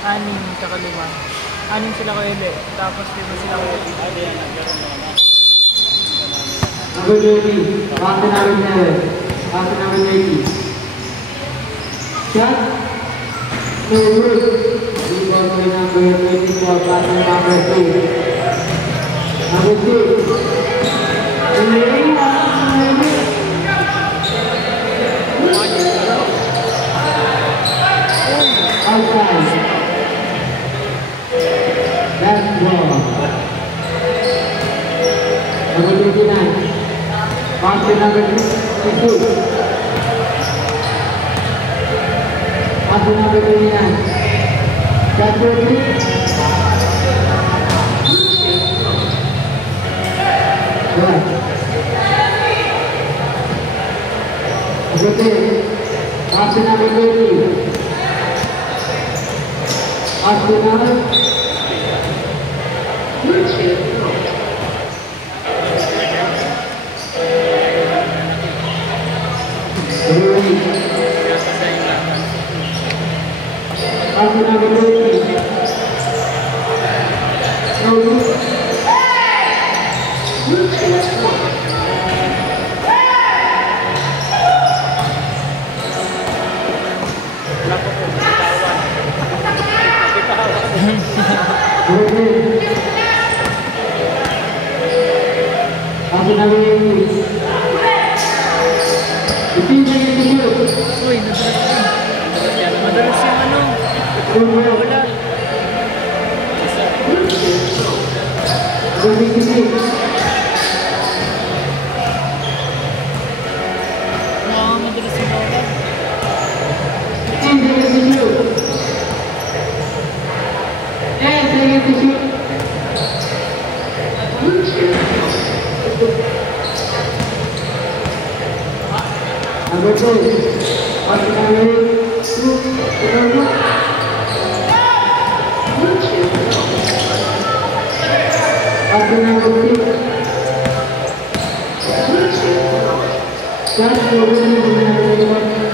Anim tsaka 5. 6 sila ko Ebe, tapos 5 sila ko Ebe. Number 20, Captain Avenel, Captain Avenel. Shot. No good. Rebound by number 24, Captain number 2. Number 6. Outside. Last ball. Number 29. Captain number 2. Captain number 29. Shot 3. Good. Captain number 30. Captain number Uy, madalas yung ano. Wala. Madalas yung wala. Number 2, Captain number 2, Captain number 6. That's the winning number 1.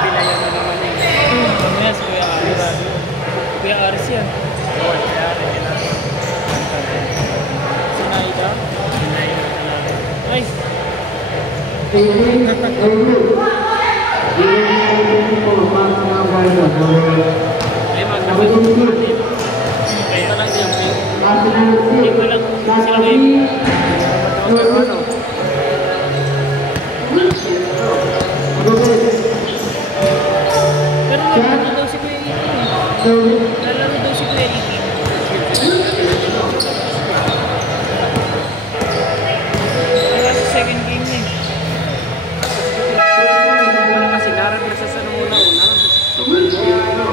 Pinayan na naman yun. Mamaya si Kuya Aris. Kuya Aris yan. Oo, kaya rin nila. Si Naida. Pinayan na talaga. Ay, Ay, magkabit mo natin. Kaya lang yung pink. hindi ko lang sila kayo. Pero ano? Pero lalaro daw si Kuya Iki. Lalaro daw si Kuya Iki. Kaya sa second game niya. Kasi naran na sa una-una. Sobrang ano.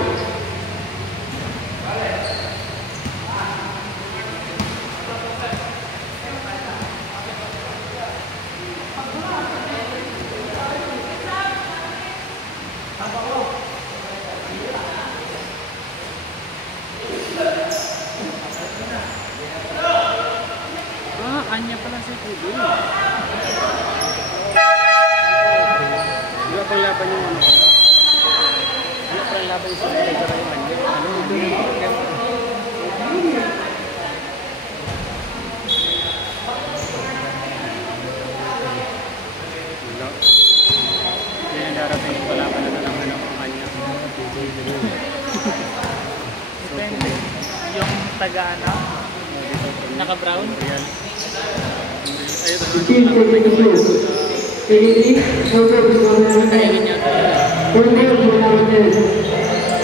Anya pala sa tubo. Di ba pang laban yung ano pala? Ano pang laban yung sa Ledger yung Anya? Ano ito yung program? Wala. Yan ang darating yung palaban na lang ng Anya. Depende. Yung taga-ana. Naka-brown. Real.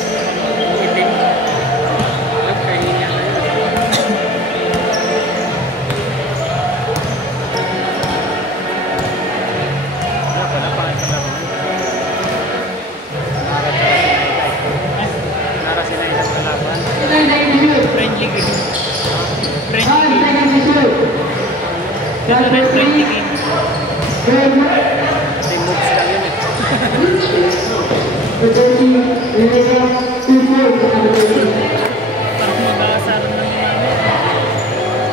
Ayun, kaya niya itim. At kaya niya wala pala, pangit sa laban. Nara si Naida sa laban. Friendly game. Friendly game. Ito rin friendly game. Kasi moves lang yun eh. Parang mag-aasaran lang yung namin.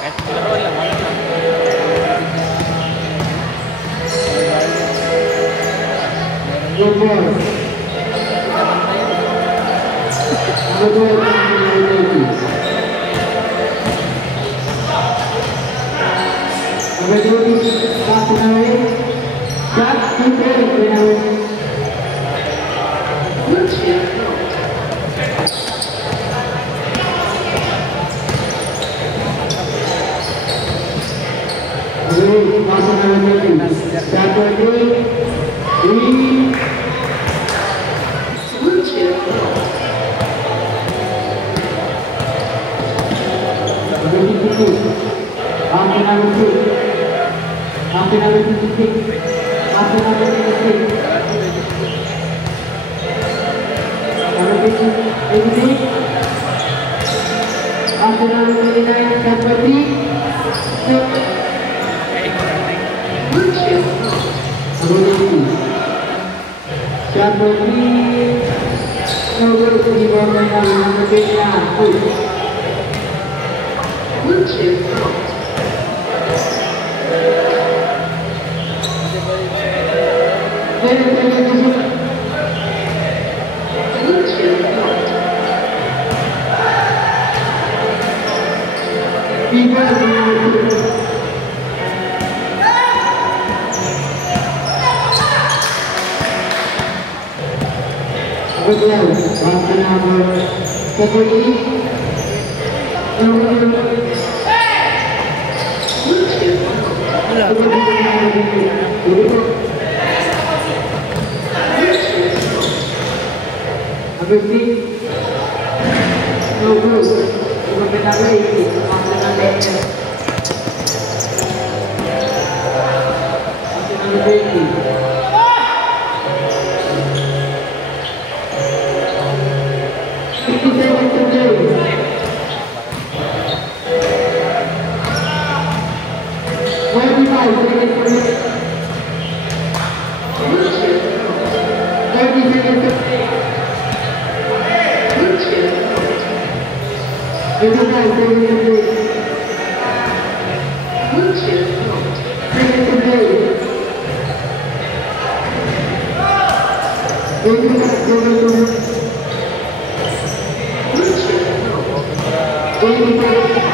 Kahit laro lang, ano lang. Kemudian, bangsa nomor 10 Thank you.